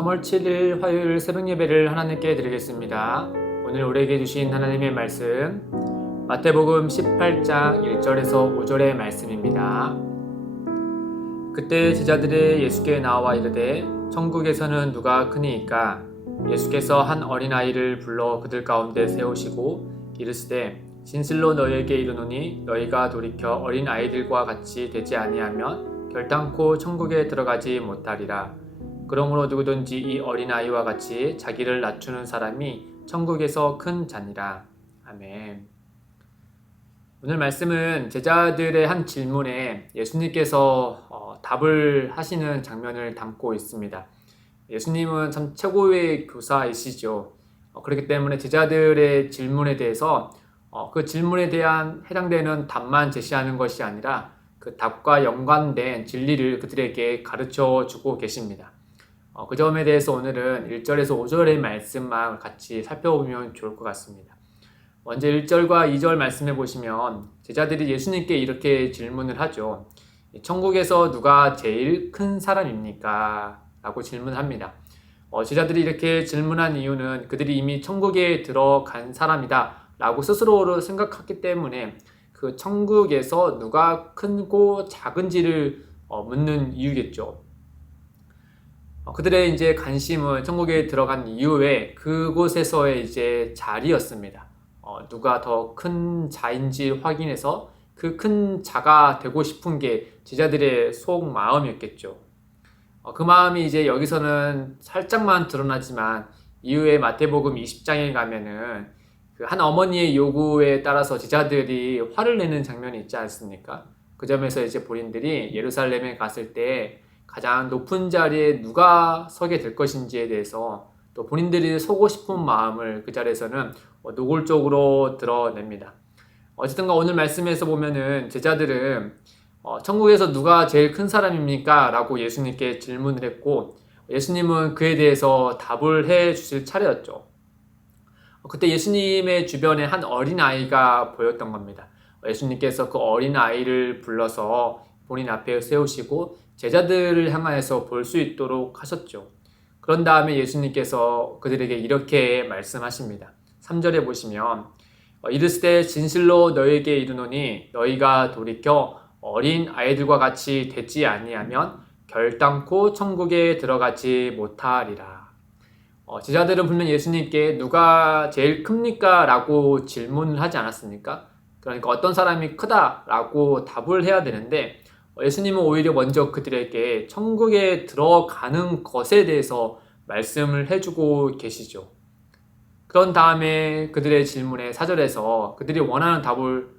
3월 7일 화요일 새벽 예배를 하나님께 드리겠습니다. 오늘 우리에게 주신 하나님의 말씀 마태복음 18장 1절에서 5절의 말씀입니다. 그때 제자들이 예수께 나와 이르되 천국에서는 누가 크니이까? 예수께서 한 어린아이를 불러 그들 가운데 세우시고 이르시되 진실로 너희에게 이르노니 너희가 돌이켜 어린아이들과 같이 되지 아니하면 결단코 천국에 들어가지 못하리라. 그러므로 누구든지 이 어린아이와 같이 자기를 낮추는 사람이 천국에서 큰 자니라. 아멘. 오늘 말씀은 제자들의 한 질문에 예수님께서 답을 하시는 장면을 담고 있습니다. 예수님은 참 최고의 교사이시죠. 그렇기 때문에 제자들의 질문에 대해서 그 질문에 대한 해당되는 답만 제시하는 것이 아니라 그 답과 연관된 진리를 그들에게 가르쳐 주고 계십니다. 그 점에 대해서 오늘은 1절에서 5절의 말씀만 같이 살펴보면 좋을 것 같습니다. 먼저 1절과 2절 말씀해 보시면 제자들이 예수님께 이렇게 질문을 하죠. 천국에서 누가 제일 큰 사람입니까? 라고 질문합니다. 제자들이 이렇게 질문한 이유는 그들이 이미 천국에 들어간 사람이다 라고 스스로로 생각했기 때문에 그 천국에서 누가 크고 작은지를 묻는 이유겠죠. 그들의 이제 관심은 천국에 들어간 이후에 그곳에서의 이제 자리였습니다. 누가 더 큰 자인지 확인해서 그 큰 자가 되고 싶은 게 제자들의 속 마음이었겠죠. 그 마음이 이제 여기서는 살짝만 드러나지만 이후에 마태복음 20장에 가면은 그 한 어머니의 요구에 따라서 제자들이 화를 내는 장면이 있지 않습니까? 그 점에서 이제 본인들이 예루살렘에 갔을 때 가장 높은 자리에 누가 서게 될 것인지에 대해서 또 본인들이 서고 싶은 마음을 그 자리에서는 노골적으로 드러냅니다. 어쨌든가 오늘 말씀에서 보면은 제자들은 천국에서 누가 제일 큰 사람입니까? 라고 예수님께 질문을 했고 예수님은 그에 대해서 답을 해 주실 차례였죠. 그때 예수님의 주변에 한 어린아이가 보였던 겁니다. 예수님께서 그 어린아이를 불러서 본인 앞에 세우시고 제자들을 향하여서 볼 수 있도록 하셨죠. 그런 다음에 예수님께서 그들에게 이렇게 말씀하십니다. 3절에 보시면 이르시되 진실로 너희에게 이르노니 너희가 돌이켜 어린 아이들과 같이 되지 아니하면 결단코 천국에 들어가지 못하리라. 제자들은 분명 예수님께 누가 제일 큽니까? 라고 질문을 하지 않았습니까? 그러니까 어떤 사람이 크다라고 답을 해야 되는데 예수님은 오히려 먼저 그들에게 천국에 들어가는 것에 대해서 말씀을 해주고 계시죠. 그런 다음에 그들의 질문에 4절에서 그들이 원하는 답을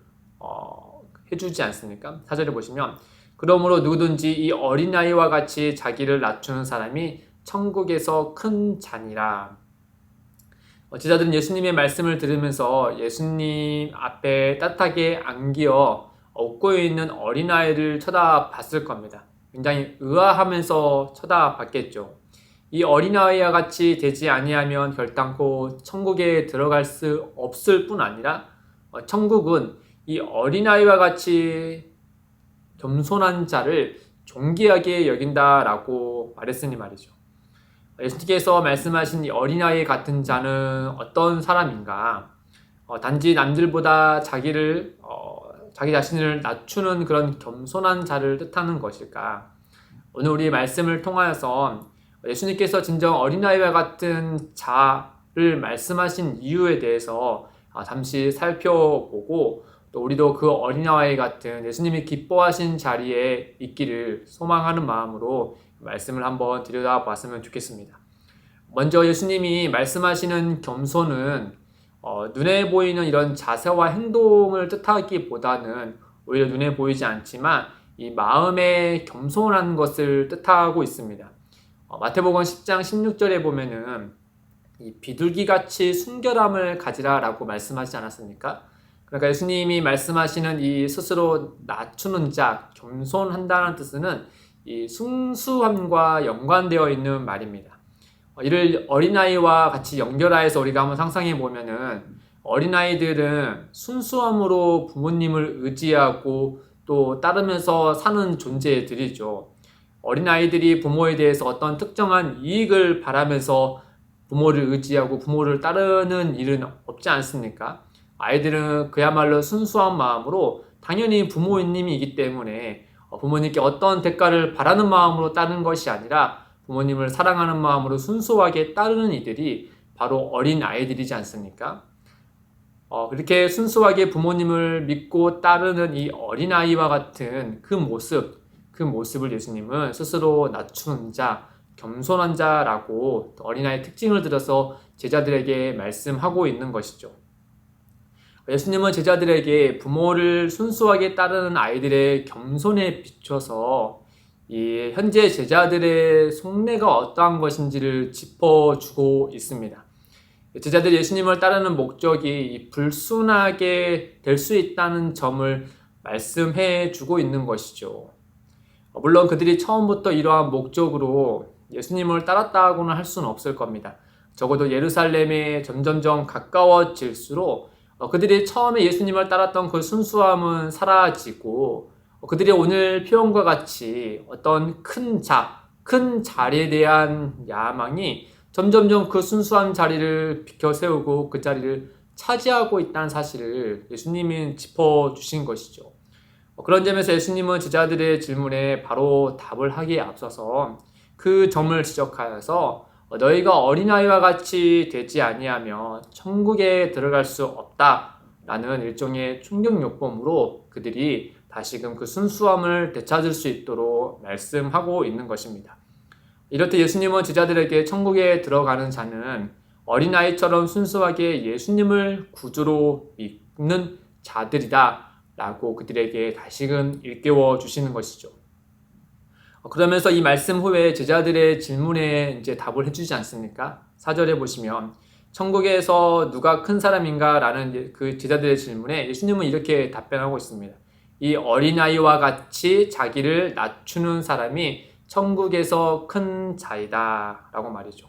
해주지 않습니까? 4절에 보시면 그러므로 누구든지 이 어린아이와 같이 자기를 낮추는 사람이 천국에서 큰 자니라. 제자들은 예수님의 말씀을 들으면서 예수님 앞에 따뜻하게 안기어 웃고 있는 어린아이를 쳐다봤을 겁니다. 굉장히 의아하면서 쳐다봤겠죠. 이 어린아이와 같이 되지 아니하면 결단코 천국에 들어갈 수 없을 뿐 아니라 천국은 이 어린아이와 같이 겸손한 자를 존귀하게 여긴다라고 말했으니 말이죠. 예수님께서 말씀하신 이 어린아이 같은 자는 어떤 사람인가? 단지 남들보다 자기 자신을 낮추는 그런 겸손한 자를 뜻하는 것일까? 오늘 우리 말씀을 통하여서 예수님께서 진정 어린아이와 같은 자를 말씀하신 이유에 대해서 잠시 살펴보고 또 우리도 그 어린아이 같은 예수님이 기뻐하신 자리에 있기를 소망하는 마음으로 말씀을 한번 들여다봤으면 좋겠습니다. 먼저 예수님이 말씀하시는 겸손은 눈에 보이는 이런 자세와 행동을 뜻하기보다는 오히려 눈에 보이지 않지만 이 마음의 겸손한 것을 뜻하고 있습니다. 마태복음 10장 16절에 보면은 이 비둘기같이 순결함을 가지라라고 말씀하지 않았습니까? 그러니까 예수님이 말씀하시는 이 스스로 낮추는 자, 겸손한다는 뜻은 이 순수함과 연관되어 있는 말입니다. 이를 어린아이와 같이 연결하여서 우리가 한번 상상해 보면은 어린아이들은 순수함으로 부모님을 의지하고 또 따르면서 사는 존재들이죠. 어린아이들이 부모에 대해서 어떤 특정한 이익을 바라면서 부모를 의지하고 부모를 따르는 일은 없지 않습니까? 아이들은 그야말로 순수한 마음으로 당연히 부모님이기 때문에 부모님께 어떤 대가를 바라는 마음으로 따르는 것이 아니라 부모님을 사랑하는 마음으로 순수하게 따르는 이들이 바로 어린 아이들이지 않습니까? 그렇게 순수하게 부모님을 믿고 따르는 이 어린아이와 같은 그 모습을 예수님은 스스로 낮추는 자, 겸손한 자라고 어린아이의 특징을 들어서 제자들에게 말씀하고 있는 것이죠. 예수님은 제자들에게 부모를 순수하게 따르는 아이들의 겸손에 비춰서 이 현재 제자들의 속내가 어떠한 것인지를 짚어주고 있습니다. 제자들이 예수님을 따르는 목적이 불순하게 될 수 있다는 점을 말씀해 주고 있는 것이죠. 물론 그들이 처음부터 이러한 목적으로 예수님을 따랐다고는 할 수는 없을 겁니다. 적어도 예루살렘에 점점점 가까워질수록 그들이 처음에 예수님을 따랐던 그 순수함은 사라지고 그들이 오늘 표현과 같이 어떤 큰 자리에 대한 야망이 점점점 그 순수한 자리를 비켜세우고 그 자리를 차지하고 있다는 사실을 예수님이 짚어주신 것이죠. 그런 점에서 예수님은 제자들의 질문에 바로 답을 하기에 앞서서 그 점을 지적하여서 너희가 어린아이와 같이 되지 아니하며 천국에 들어갈 수 없다라는 일종의 충격요법으로 그들이 다시금 그 순수함을 되찾을 수 있도록 말씀하고 있는 것입니다. 이렇듯 예수님은 제자들에게 천국에 들어가는 자는 어린아이처럼 순수하게 예수님을 구주로 믿는 자들이다 라고 그들에게 다시금 일깨워 주시는 것이죠. 그러면서 이 말씀 후에 제자들의 질문에 이제 답을 해주지 않습니까? 4절에 보시면 천국에서 누가 큰 사람인가? 라는 그 제자들의 질문에 예수님은 이렇게 답변하고 있습니다. 이 어린아이와 같이 자기를 낮추는 사람이 천국에서 큰 자이다 라고 말이죠.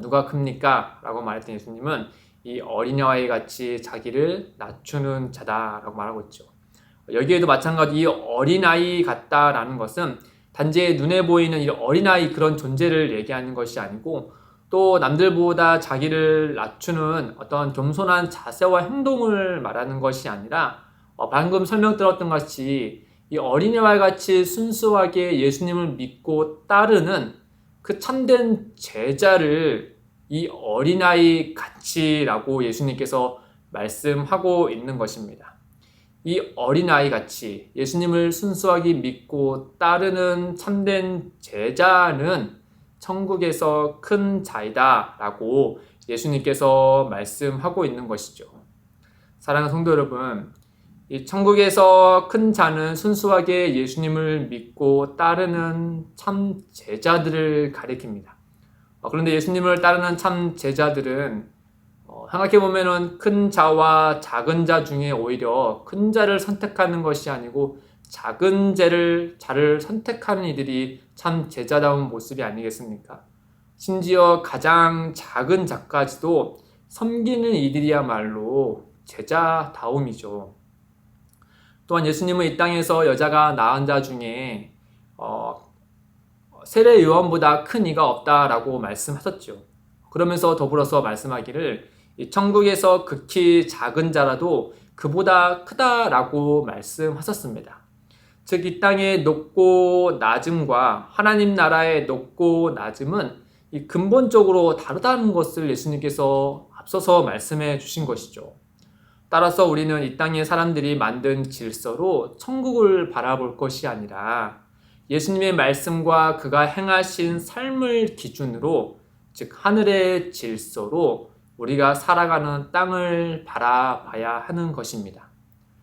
누가 큽니까? 라고 말했던 예수님은 이 어린아이 같이 자기를 낮추는 자다 라고 말하고 있죠. 여기에도 마찬가지 이 어린아이 같다라는 것은 단지 눈에 보이는 이 어린아이 그런 존재를 얘기하는 것이 아니고 또 남들보다 자기를 낮추는 어떤 겸손한 자세와 행동을 말하는 것이 아니라 방금 설명 들었던 것 같이 이 어린이와 같이 순수하게 예수님을 믿고 따르는 그 참된 제자를 이 어린아이 같이라고 예수님께서 말씀하고 있는 것입니다. 이 어린아이 같이 예수님을 순수하게 믿고 따르는 참된 제자는 천국에서 큰 자이다 라고 예수님께서 말씀하고 있는 것이죠. 사랑하는 성도 여러분, 이 천국에서 큰 자는 순수하게 예수님을 믿고 따르는 참 제자들을 가리킵니다. 그런데 예수님을 따르는 참 제자들은 생각해보면 큰 자와 작은 자 중에 오히려 큰 자를 선택하는 것이 아니고 작은 자를 선택하는 이들이 참 제자다운 모습이 아니겠습니까? 심지어 가장 작은 자까지도 섬기는 이들이야말로 제자다움이죠. 또한 예수님은 이 땅에서 여자가 낳은 자 중에 세례 요한보다 큰 이가 없다라고 말씀하셨죠. 그러면서 더불어서 말씀하기를 이 천국에서 극히 작은 자라도 그보다 크다라고 말씀하셨습니다. 즉 이 땅의 높고 낮음과 하나님 나라의 높고 낮음은 이 근본적으로 다르다는 것을 예수님께서 앞서서 말씀해 주신 것이죠. 따라서 우리는 이 땅의 사람들이 만든 질서로 천국을 바라볼 것이 아니라 예수님의 말씀과 그가 행하신 삶을 기준으로 즉 하늘의 질서로 우리가 살아가는 땅을 바라봐야 하는 것입니다.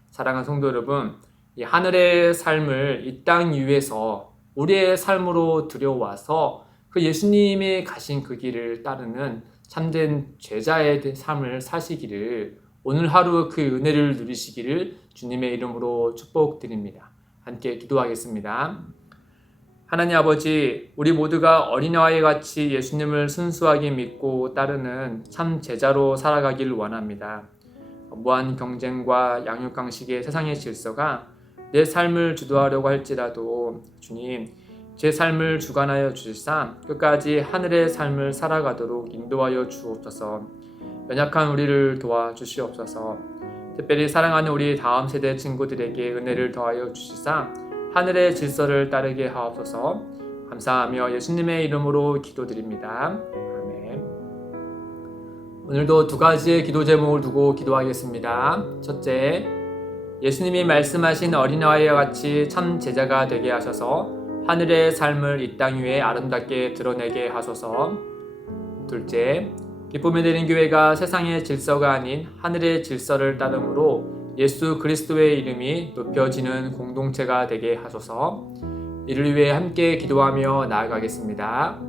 사랑하는 성도 여러분, 이 하늘의 삶을 이 땅 위에서 우리의 삶으로 들여와서 그 예수님이 가신 그 길을 따르는 참된 제자의 삶을 사시기를 오늘 하루 그 은혜를 누리시기를 주님의 이름으로 축복드립니다. 함께 기도하겠습니다. 하나님 아버지, 우리 모두가 어린아이 같이 예수님을 순수하게 믿고 따르는 참 제자로 살아가기를 원합니다. 무한 경쟁과 양육강식의 세상의 질서가 내 삶을 주도하려고 할지라도 주님, 제 삶을 주관하여 주시사 끝까지 하늘의 삶을 살아가도록 인도하여 주옵소서. 연약한 우리를 도와주시옵소서. 특별히 사랑하는 우리 다음 세대 친구들에게 은혜를 더하여 주시사 하늘의 질서를 따르게 하옵소서. 감사하며 예수님의 이름으로 기도드립니다. 아멘. 오늘도 두 가지의 기도 제목을 두고 기도하겠습니다. 첫째, 예수님이 말씀하신 어린아이와 같이 참 제자가 되게 하셔서 하늘의 삶을 이 땅 위에 아름답게 드러내게 하소서. 둘째, 기쁨이 되는 교회가 세상의 질서가 아닌 하늘의 질서를 따름으로 예수 그리스도의 이름이 높여지는 공동체가 되게 하소서. 이를 위해 함께 기도하며 나아가겠습니다.